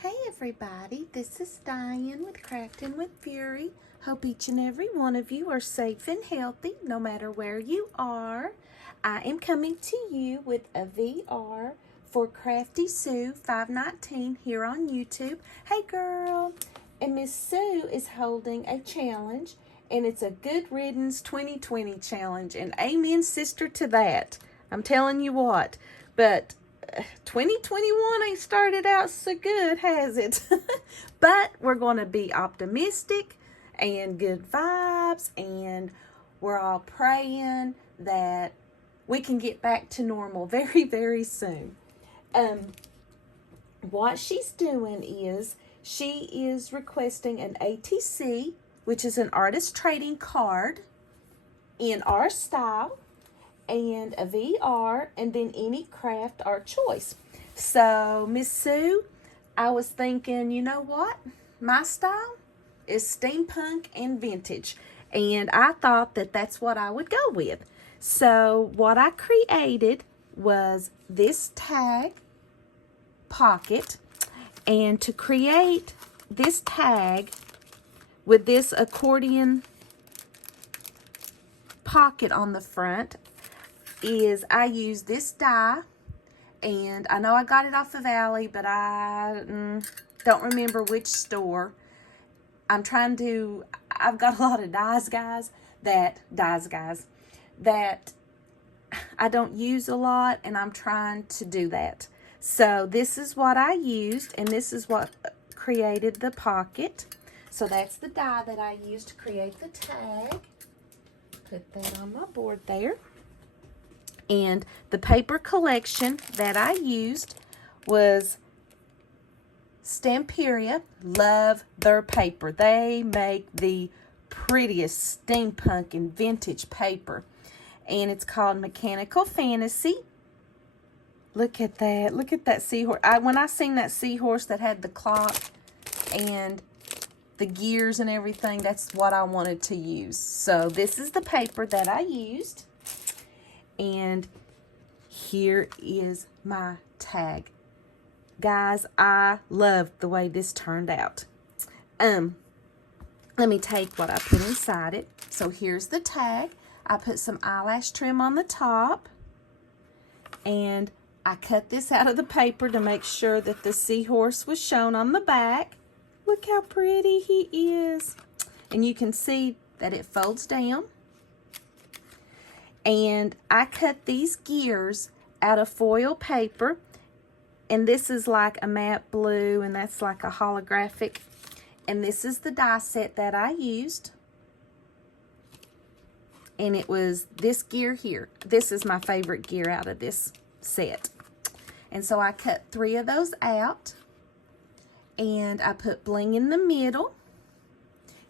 Hey everybody, this is Diane with Crafting with Fury. Hope each and every one of you are safe and healthy no matter where you are. I am coming to you with a VR for CraftySue 519 here on YouTube. Hey girl! And Miss Sue is holding a challenge, and it's a Good Riddance 2020 challenge, and amen sister to that. I'm telling you what, but 2021 ain't started out so good, has it? But we're going to be optimistic and good vibes, and we're all praying that we can get back to normal very, very soon. What she's doing is she is requesting an ATC, which is an artist trading card in our style, and a VR, and then any craft art choice. So, Miss Sue, I was thinking, you know what? My style is steampunk and vintage, and I thought that that's what I would go with. So, what I created was this tag pocket, and to create this tag with this accordion pocket on the front, is I use this die, and I know I got it off of Alley, but I don't remember which store. I've got a lot of dies guys that I don't use a lot, and I'm trying to do that. So this is what I used, and this is what created the pocket. So that's the die that I used to create the tag. Put that on my board there. And the paper collection that I used was Stamperia. Love their paper. They make the prettiest steampunk and vintage paper. And it's called Mechanical Fantasy. Look at that. Look at that seahorse. When I seen that seahorse that had the clock and the gears and everything, that's what I wanted to use. So this is the paper that I used. And here is my tag. Guys, I love the way this turned out. Let me take what I put inside it. So here's the tag. I put some eyelash trim on the top. And I cut this out of the paper to make sure that the seahorse was shown on the back. Look how pretty he is. And you can see that it folds down. And I cut these gears out of foil paper, and this is like a matte blue, and that's like a holographic, and this is the die set that I used, and it was this gear here. This is my favorite gear out of this set. And so I cut 3 of those out, and I put bling in the middle,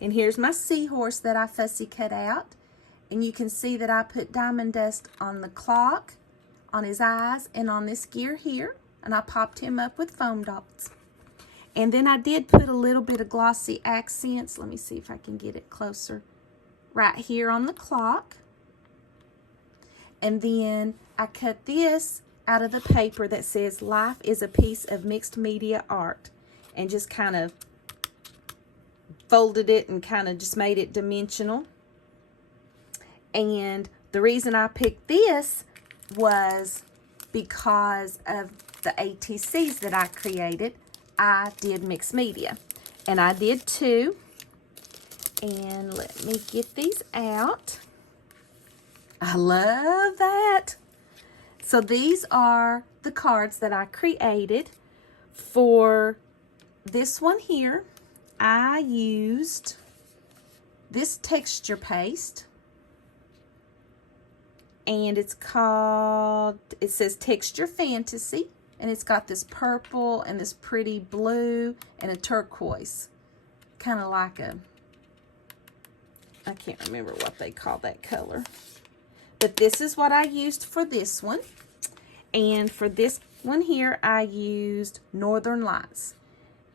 and here's my seahorse that I fussy cut out. And you can see that I put diamond dust on the clock, on his eyes, and on this gear here. And I popped him up with foam dots. And then I did put a little bit of glossy accents. Let me see if I can get it closer. Right here on the clock. And then I cut this out of the paper that says, "Life is a piece of mixed media art." And just kind of folded it and kind of just made it dimensional. And the reason I picked this was because of the ATCs that I created. I did mixed media, and I did too. And let me get these out. I love that. So these are the cards that I created. For this one here, I used this texture paste. And it's called, it says Texture Fantasy. And it's got this purple and this pretty blue and a turquoise. Kind of like I can't remember what they call that color. But this is what I used for this one. And for this one here, I used Northern Lights.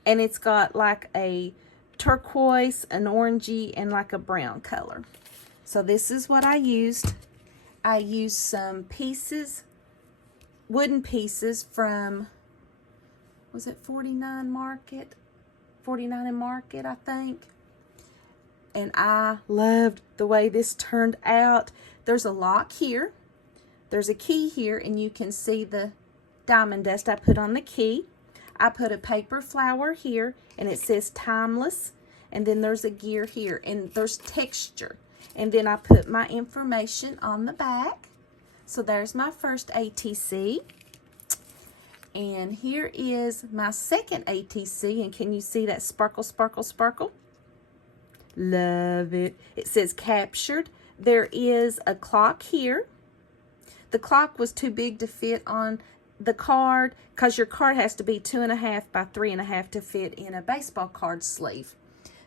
And it's got like a turquoise, an orangey, and like a brown color. So this is what I used. I used some pieces, wooden pieces from was it 49 Market? 49 and Market, I think. And I loved the way this turned out. There's a lock here. There's a key here, and you can see the diamond dust I put on the key. I put a paper flower here, and it says Timeless. And then there's a gear here, and there's texture. And then I put my information on the back. So there's my first ATC. And here is my second ATC. And can you see that sparkle, sparkle, sparkle? Love it. It says captured. There is a clock here. The clock was too big to fit on the card because your card has to be 2.5 by 3.5 to fit in a baseball card sleeve.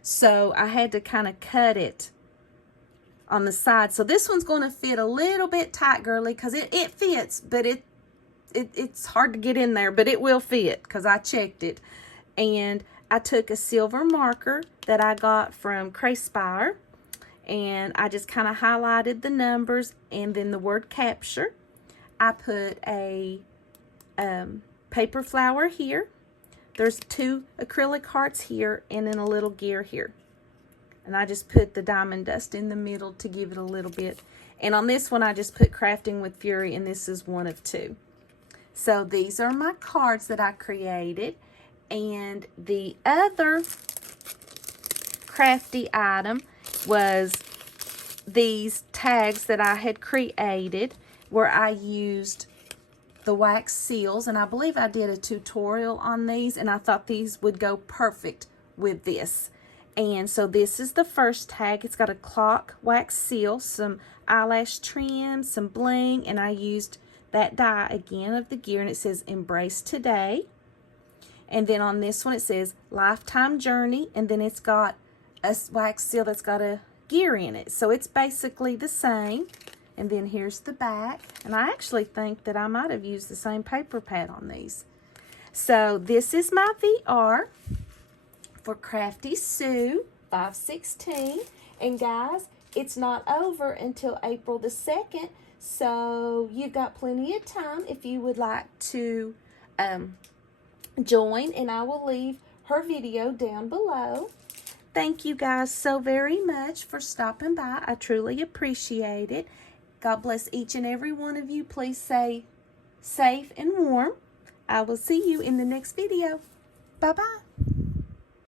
So I had to kind of cut it on the side. So this one's going to fit a little bit tight, girly, because it fits, but it's hard to get in there, but it will fit because I checked it. And I took a silver marker that I got from CraftySue, and I just kind of highlighted the numbers and then the word capture. I put a paper flower here. There's 2 acrylic hearts here and then a little gear here. And I just put the diamond dust in the middle to give it a little bit. And on this one, I just put Crafting with Fury, and this is one of 2. So these are my cards that I created. And the other crafty item was these tags that I had created, where I used the wax seals, and I believe I did a tutorial on these, and I thought these would go perfect with this. And so this is the first tag. It's got a clock wax seal, some eyelash trim, some bling, and I used that die again of the gear, and it says Embrace Today. And then on this one it says Lifetime Journey, and then it's got a wax seal that's got a gear in it. So it's basically the same. And then here's the back. And I actually think that I might have used the same paper pad on these. So this is my VR for CraftySue 516. And guys, it's not over until April the 2nd. So you've got plenty of time if you would like to join. And I will leave her video down below. Thank you guys so very much for stopping by. I truly appreciate it. God bless each and every one of you. Please stay safe and warm. I will see you in the next video. Bye-bye.